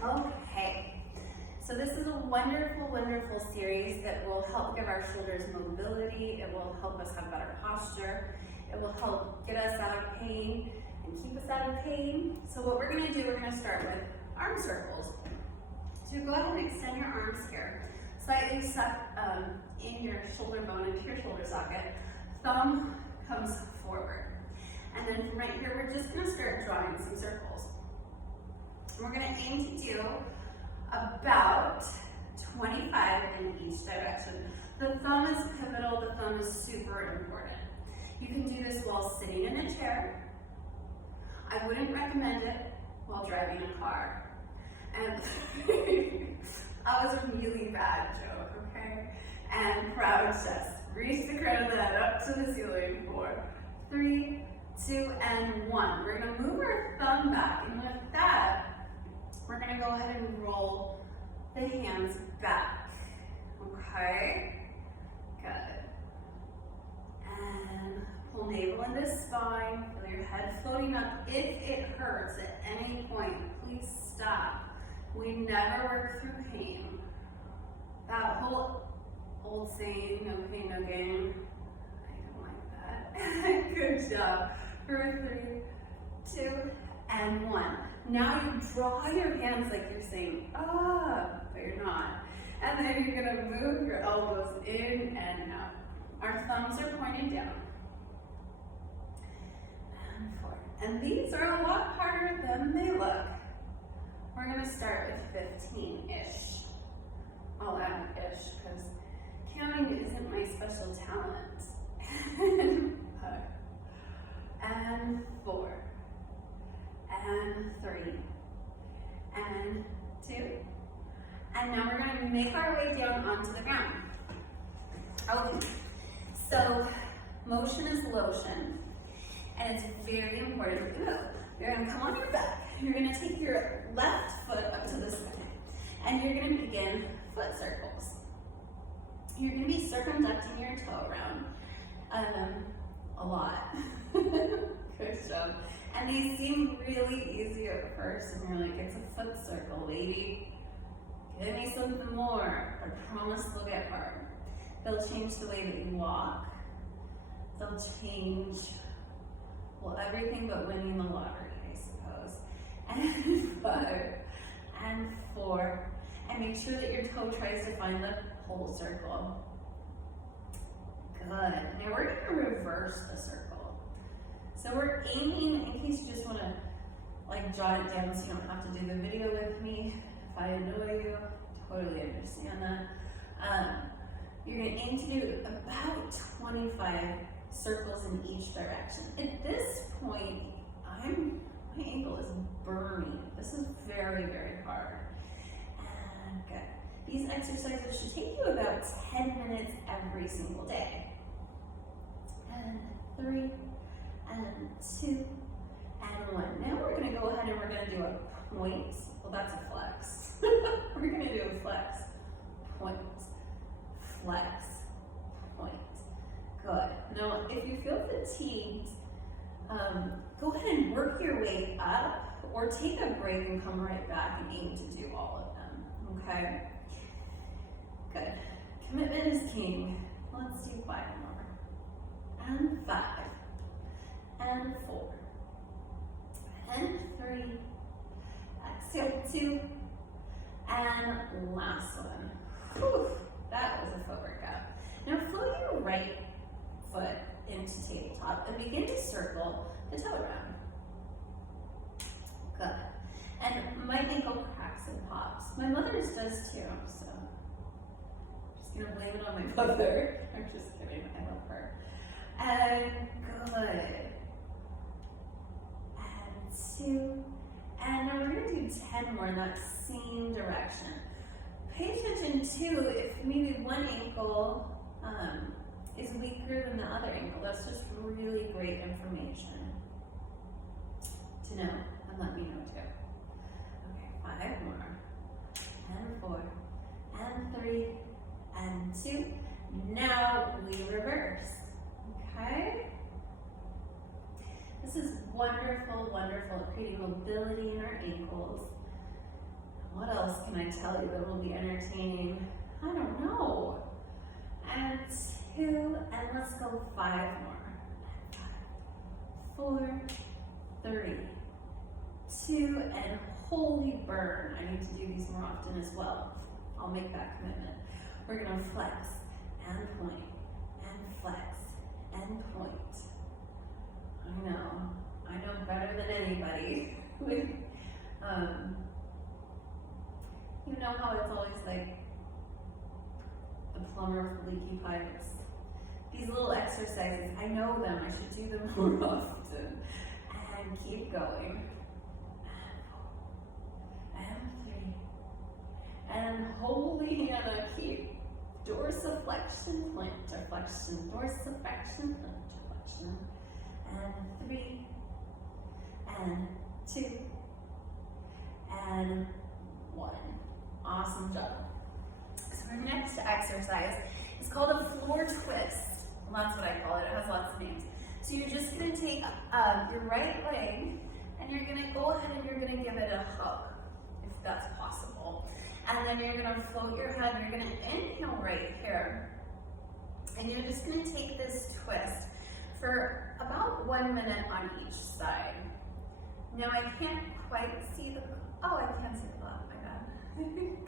Okay, so this is a wonderful, wonderful series that will help give our shoulders mobility. It will help us have better posture. It will help get us out of pain and keep us out of pain. So what we're gonna do, we're gonna start with arm circles. So go ahead and extend your arms here. Slightly suck in your shoulder bone into your shoulder socket. Thumb comes forward. And then from right here, we're just gonna start drawing some circles. We're gonna aim to do about 25 in each direction. The thumb is pivotal, the thumb is super important. You can do this while sitting in a chair. I wouldn't recommend it while driving a car. And that was a really bad joke, okay? And proud chest. Reach the crown of the head up to the ceiling. 4, 3, 2, and 1. We're gonna move our thumb back, and with that, we're gonna go ahead and roll the hands back, okay? Good. And pull navel into spine, feel your head floating up. If it hurts at any point, please stop. We never work through pain. That whole old saying, no pain, no gain, I don't like that. Good job. For 3, 2, and 1. Now you draw your hands like you're saying, ah, but you're not. And then you're gonna move your elbows in and out. Our thumbs are pointed down. And forward. And these are a lot harder than they look. We're gonna start with 15-ish. I'll add ish, because counting isn't my special talent. And 4. And 3, and 2, and now we're going to make our way down onto the ground. Okay, so motion is lotion, and it's very important. You're going to come on your back. You're going to take your left foot up to the sky, and you're going to begin foot circles. You're going to be circumducting your toe around a lot. Good job. And these seem really easy at first, and you're like, it's a foot circle, lady. Give me something more. I promise they'll get hard. They'll change the way that you walk. They'll change, well, everything but winning the lottery, I suppose. And 5, and 4, and make sure that your toe tries to find the whole circle. Good. Now we're gonna reverse the circle. So we're aiming, in case you just want to like jot it down so you don't have to do the video with me. If I annoy you, totally understand that. You're going to aim to do about 25 circles in each direction. At this point, my ankle is burning. This is very, very hard. And good. These exercises should take you about 10 minutes every single day. And 3, and 2, and 1. Now we're going to go ahead and we're going to do a point. Well, that's a flex. We're going to do a flex, point, flex, point. Good. Now, if you feel fatigued, go ahead and work your way up, or take a break and come right back and aim to do all of them. Okay? Good. Commitment is king. Let's do 5 more. And 5. And 4, and 3, exhale 2, and last one. Whew, that was a foot workout. Now float your right foot into tabletop and begin to circle the toe around. Good. And my ankle cracks and pops. My mother's does too, so I'm just gonna blame it on my mother. I'm just kidding, I love her. And good. 2, and now we're going to do 10 more in that same direction. Pay attention too if maybe one ankle is weaker than the other ankle. That's just really great information to know, and let me know too. Okay, 5 more, and 4, and 3, and 2. Now we reverse, okay? This is wonderful, wonderful at creating mobility in our ankles. What else can I tell you that will be entertaining? I don't know. And 2, and let's go 5 more. 4, 3, 2, and holy burn. I need to do these more often as well. I'll make that commitment. We're gonna flex and point and flex and point. I know better than anybody. You know how it's always like the plumber with leaky pipes. These little exercises, I know them. I should do them more often. And keep going. And 3. And holy Hannah, keep dorsiflexion, plantar flexion, dorsiflexion, plantar flexion. And 3. And 2. And 1. Awesome job. So our next exercise is called a floor twist. Well, that's what I call it. It has lots of names. So you're just going to take your right leg and you're going to go ahead and you're going to give it a hug, if that's possible. And then you're going to float your head. You're going to inhale right here. And you're just going to take this twist for about 1 minute on each side. Now I can't quite see the, I can see the clock, my God.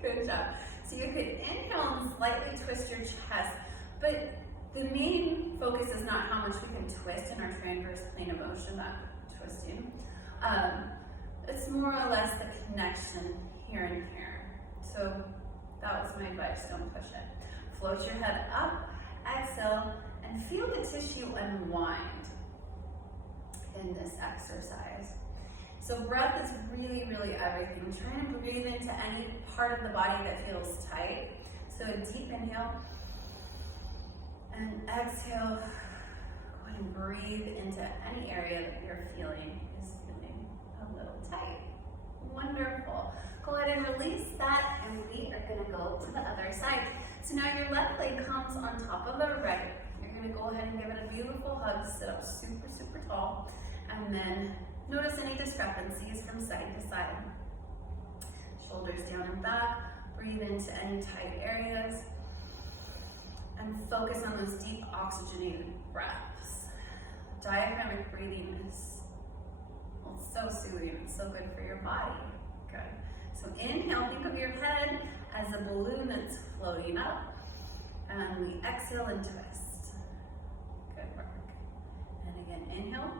Good job. So you could inhale and slightly twist your chest, but the main focus is not how much we can twist in our transverse plane of motion, that twisting. It's more or less the connection here and here. So that was my advice, don't push it. Float your head up, exhale, and feel the tissue unwind in this exercise. So breath is really, really everything. Try to breathe into any part of the body that feels tight. So a deep inhale and exhale. Go ahead and breathe into any area that you're feeling is feeling a little tight. Wonderful. Go ahead and release that, and we are going to go to the other side. So now your left leg comes on top of the right. You're going to go ahead and give it a beautiful hug. Sit up super, super tall, and then notice any discrepancies from side to side. Shoulders down and back. Breathe into any tight areas. And focus on those deep oxygenated breaths. Diaphragmatic breathing is so soothing. It's so good for your body. Good. So inhale, think of your head as a balloon that's floating up. And we exhale and twist. Good work. And again, inhale.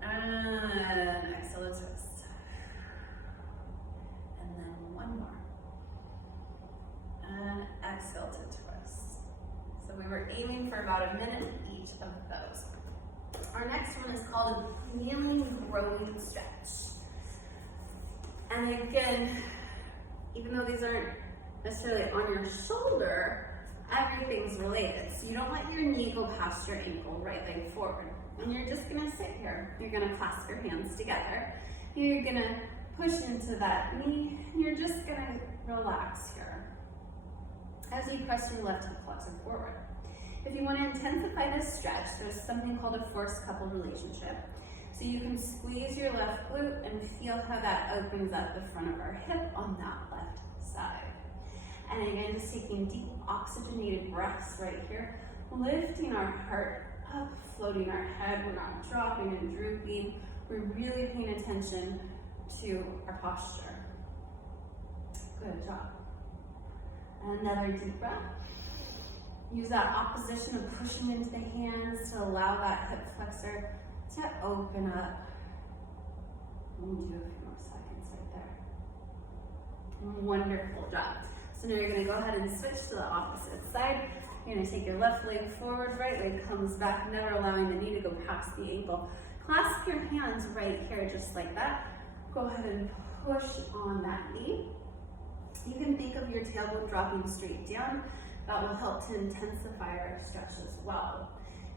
And exhale and twist. And then one more. And exhale to twist. So we were aiming for about a minute each of those. Our next one is called a kneeling growing stretch. And again, even though these aren't necessarily on your shoulder, everything's related. So you don't let your knee go past your ankle, right leg forward. And you're just gonna sit here. You're gonna clasp your hands together. You're gonna push into that knee, and you're just gonna relax here as you press your left hip flexor forward. If you want to intensify this stretch, there's something called a force couple relationship. So you can squeeze your left glute and feel how that opens up the front of our hip on that left side. And again, just taking deep oxygenated breaths right here, lifting our heart up, floating our head. We're not dropping and drooping. We're really paying attention to our posture. Good job. Another deep breath. Use that opposition of pushing into the hands to allow that hip flexor to open up. We'll do a few more seconds right there. Wonderful job. So now you're going to go ahead and switch to the opposite side. You're going to take your left leg forward, right leg comes back, never allowing the knee to go past the ankle. Clasp your hands right here, just like that. Go ahead and push on that knee. You can think of your tailbone dropping straight down. That will help to intensify our stretch as well.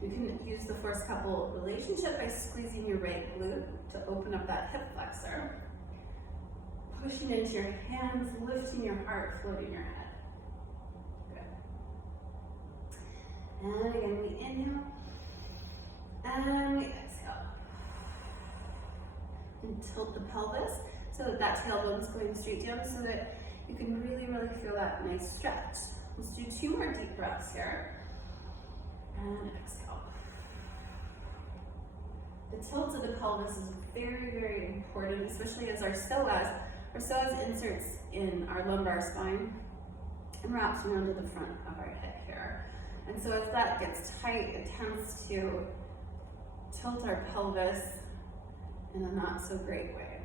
You can use the force couple relationship by squeezing your right glute to open up that hip flexor. Pushing into your hands, lifting your heart, floating your head. Good. And again, we inhale. And we exhale. And tilt the pelvis. so that that tailbone's going straight down so that you can really, really feel that nice stretch. Let's do 2 more deep breaths here. And exhale. The tilt of the pelvis is very, very important, especially as our psoas inserts in our lumbar spine and wraps around to the front of our hip here. And so if that gets tight, it tends to tilt our pelvis in a not so great way.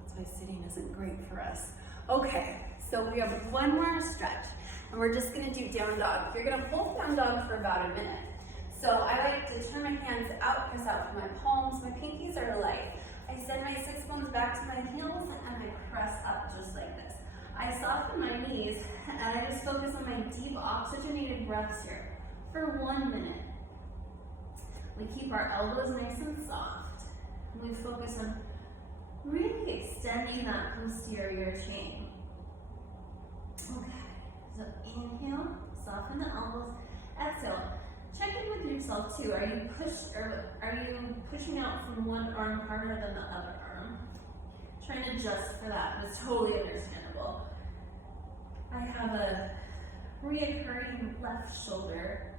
That's why sitting isn't great for us. Okay, so we have 1 more stretch, and we're just gonna do down dog. You're gonna hold down dog for about a minute. So I like to turn my hands out, press out from my palms. My pinkies are light. I send my 6 bones back to my heels, and I press up just like this. I soften my knees, and I just focus on my deep oxygenated breaths here for 1 minute. We keep our elbows nice and soft, and we focus on really extending that posterior chain. Okay, so inhale, soften the elbows, exhale. Check in with yourself too. Are you pushing out from one arm harder than the other arm? Trying to adjust for that. That's totally understandable. I have a reoccurring left shoulder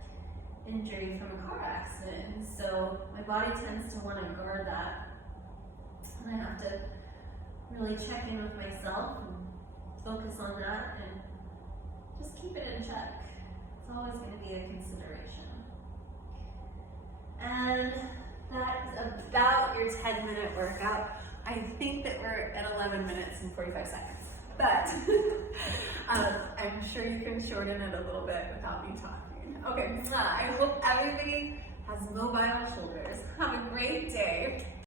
injury from a car accident, so my body tends to want to guard that. And I have to really check in with myself and focus on that and just keep it in check. It's always going to be a consideration. And that is about your 10-minute workout. I think that we're at 11 minutes and 45 seconds, but I'm sure you can shorten it a little bit without me talking. Okay, I hope everybody has mobile shoulders. Have a great day.